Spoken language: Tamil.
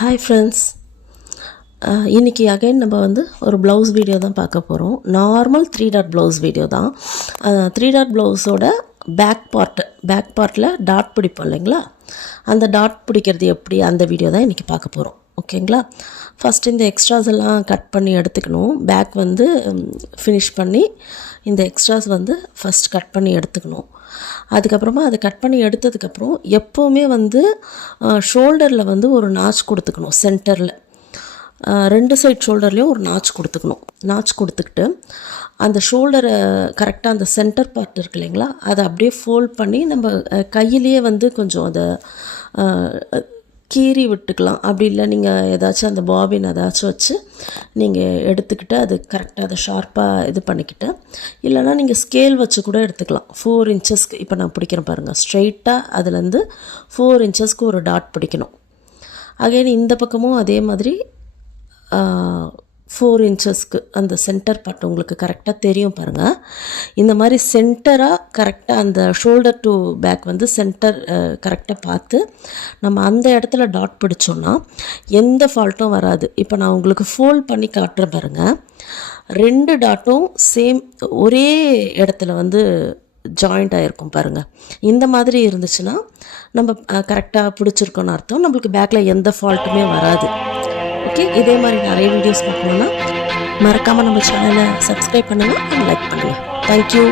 ஹாய் ஃப்ரெண்ட்ஸ், இன்றைக்கி அகைன் நம்ம ஒரு ப்ளவுஸ் வீடியோ தான் பார்க்க போகிறோம். நார்மல் 3 டாட் ப்ளவுஸ் வீடியோ தான். 3 டாட் ப்ளவுஸோட பேக் பார்ட்டில் டாட் பிடிப்போம் இல்லைங்களா, அந்த டாட் பிடிக்கிறது எப்படி, அந்த வீடியோ தான் இன்றைக்கி பார்க்க போகிறோம். ஓகேங்களா? ஃபஸ்ட்டு இந்த எக்ஸ்ட்ராஸ் எல்லாம் கட் பண்ணி எடுத்துக்கணும். பேக் ஃபினிஷ் பண்ணி இந்த எக்ஸ்ட்ராஸ் ஃபஸ்ட் கட் பண்ணி எடுத்துக்கணும். அதுக்கப்புறமா அதை கட் பண்ணி எடுத்ததுக்கப்புறம் எப்போவுமே ஷோல்டரில் ஒரு நாச் கொடுத்துக்கணும். சென்டரில் 2 சைட் ஷோல்டர்லேயும் ஒரு நாச் கொடுத்துக்கணும். நாச் கொடுத்துக்கிட்டு அந்த ஷோல்டரை கரெக்டாக அந்த சென்டர் பார்ட் இருக்கு இல்லைங்களா, அதை அப்படியே ஃபோல்ட் பண்ணி நம்ம கையிலேயே கொஞ்சம் அதை கீறி விட்டுக்கலாம். அப்படி இல்லை நீங்கள் ஏதாச்சும் அந்த பாபின் ஏதாச்சும் வச்சு நீங்கள் எடுத்துக்கிட்டு அது கரெக்டாக அதை ஷார்ப்பாக இது பண்ணிக்கிட்டு, இல்லைனா நீங்கள் ஸ்கேல் வச்சு கூட எடுத்துக்கலாம். 4 இன்ச்சஸ்க்கு இப்போ நான் பிடிக்கிறேன் பாருங்கள், ஸ்ட்ரெயிட்டாக அதுலேருந்து 4 இன்ச்சஸ்க்கு ஒரு டாட் பிடிக்கணும். அகைன் இந்த பக்கமும் அதே மாதிரி 4 இன்ச்சஸ்க்கு அந்த சென்டர் பார்ட் உங்களுக்கு கரெக்டாக தெரியும் பாருங்கள். இந்த மாதிரி சென்டராக கரெக்டாக அந்த ஷோல்டர் டு பேக் சென்டர் கரெக்டாக பார்த்து நம்ம அந்த இடத்துல டாட் பிடிச்சோன்னா எந்த ஃபால்ட்டும் வராது. இப்போ நான் உங்களுக்கு ஃபோல்ட் பண்ணி காட்டுறேன் பாருங்கள். 2 டாட்டும் சேம் ஒரே இடத்துல ஜாயிண்ட் ஆகிருக்கும் பாருங்கள். இந்த மாதிரி இருந்துச்சுன்னா நம்ம கரெக்டாக பிடிச்சிருக்கோன்னு அர்த்தம். நம்மளுக்கு பேக்கில் எந்த ஃபால்ட்டுமே வராது. ஓகே, இதே மாதிரி நிறைய வீடியோஸ் பார்க்கணுன்னா மறக்காமல் நம்ம சேனலை சப்ஸ்கிரைப் பண்ணுங்கள் அண்ட் லைக் பண்ணுங்கள். தேங்க்யூ.